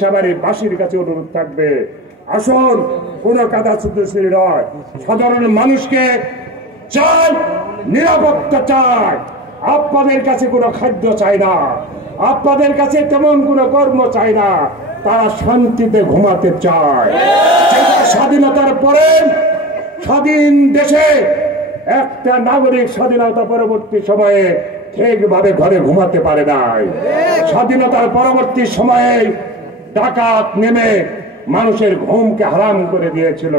সবারই বাসির কাছে অনুরোধ থাকবে, আসুন কোন কাদা ছুটে নয়, সাধারণ মানুষকে চাই, নিরাপত্তা চাই। আপনাদের কাছে কোনো খাদ্য চাই না, আপনাদের কাছে তেমন কোনো কর্ম চাই না, তারা শান্তিতে ঘুমাতে চায়। স্বাধীনতার পরে স্বাধীন দেশে একটা নাগরিক স্বাধীনতা পরবর্তী সময়ে ঠিকভাবে ঘরে ঘুমাতে পারে নাই। স্বাধীনতার পরবর্তী সময়ে ডাকাত নেমে মানুষের ঘুমকে হারাম করে দিয়েছিল।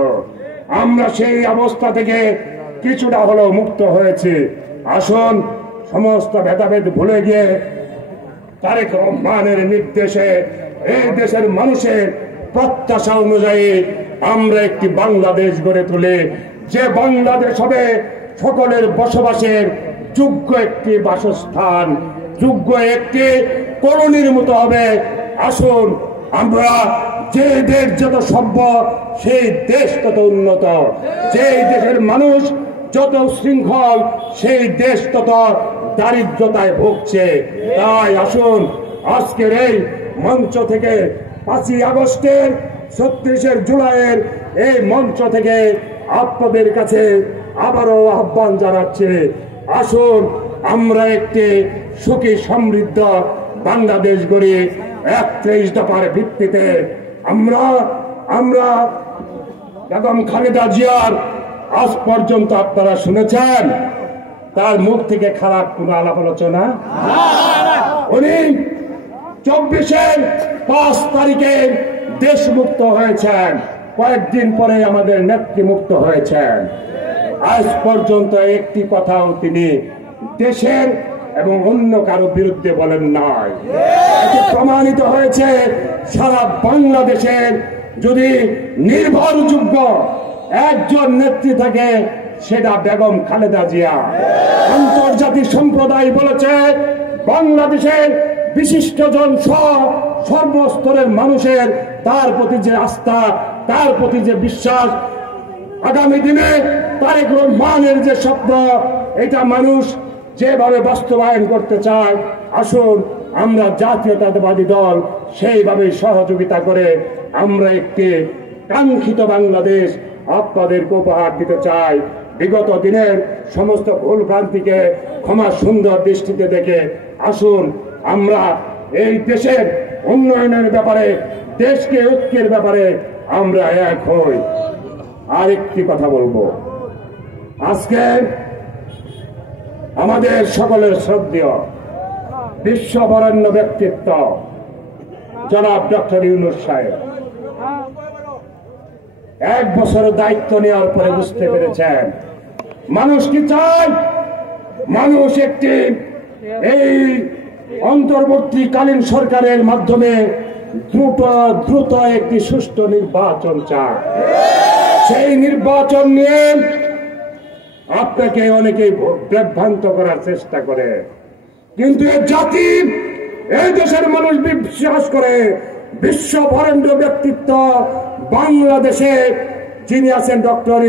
আমরা সেই অবস্থা থেকে কিছুটা হলেও মুক্ত হয়েছি। আসুন সমস্ত ভেদাভেদ ভুলে গিয়ে তারেক রহমানের নির্দেশে এই দেশের মানুষের প্রত্যাশা অনুযায়ী আমরা একটি বাংলাদেশ গড়ে তুলি, যে বাংলাদেশ হবে সকলের বসবাসের যোগ্য একটি বাসস্থান, যোগ্য একটি কলোনির মতো হবে। আসুন আমরা যে দেশ যত সভ্য সেই দেশ তত উন্নত, যে দেশের মানুষ যত শৃঙ্খল সেই দেশ তত দারিদ্রতায় ভুগছে। তাই আসুন আজকের এই মঞ্চ থেকে 5ই আগস্টের 36 জুলাইয়ের এই মঞ্চ থেকে আপনাদের কাছে আবারও আহ্বান জানাচ্ছি, আসুন আমরা একটি সুখী সমৃদ্ধ বাংলাদেশ গড়ি। 31 দফার ভিত্তিতে আমরা বেগম খালেদা জিয়ার আজ পর্যন্ত আপনারা শুনেছেন তার মুখ থেকে খারাপ কোন আলাপ আলোচনা? উনি 24-এর 5 তারিখে দেশ মুক্ত হয়েছেন, কয়েকদিন পরে আমাদের নেত্রী মুক্ত হয়েছেন। আজ পর্যন্ত একটি কথাও তিনি দেশের এবং অন্য কারো বিরুদ্ধে বলেন নাই। এটি প্রমাণিত হয়েছে সারা বাংলাদেশের যদি নির্ভরযোগ্য একজন নেত্রী থাকে সেটা বেগম খালেদা জিয়া। আন্তর্জাতিক সম্প্রদায় বলেছে বাংলাদেশের বিশিষ্টজন সহ সর্বস্তরের মানুষের তার প্রতি যে আস্থা, তার প্রতি যে বিশ্বাস, আগামী দিনে তারেক রহমানের যে স্বপ্ন এটা মানুষ যেভাবে বাস্তবায়ন করতে চায়, আসুন আমরা জাতীয়তাবাদী দল সেইভাবে সহযোগিতা করে আমরা একটি কাঙ্ক্ষিত বাংলাদেশ আপনাদেরকে উপহার দিতে চাই। বিগত দিনের সমস্ত ভুল ভ্রান্তিকে ক্ষমা সুন্দর দৃষ্টিতে দেখে আসুন আমরা এই দেশের উন্নয়নের ব্যাপারে, দেশকে ঐক্যের ব্যাপারে আমরা এক হই। আরেকটি কথা বলবো, আজকে আমাদের সকলের শ্রদ্ধেয় বিশ্ববরেণ্য ব্যক্তিত্ব জনাব ডক্টর ইউনূস সাহেব 1 বছরের দায়িত্ব নেওয়ার পরে বুঝতে পেরেছেন মানুষ কি চায়। মানুষ একটি এই অন্তর্বর্তীকালীন সরকারের মাধ্যমে দ্রুত একটি সুষ্ঠু নির্বাচন চায়। সেই নির্বাচন নিয়ে আপনাকে অনেকেই বিভ্রান্ত করার চেষ্টা করে, কিন্তু এই জাতি, এই দেশের মানুষ বিশ্বাস করে বিশ্ববরেণ্য ব্যক্তিত্ব বাংলাদেশে যিনি আছেন ডক্টর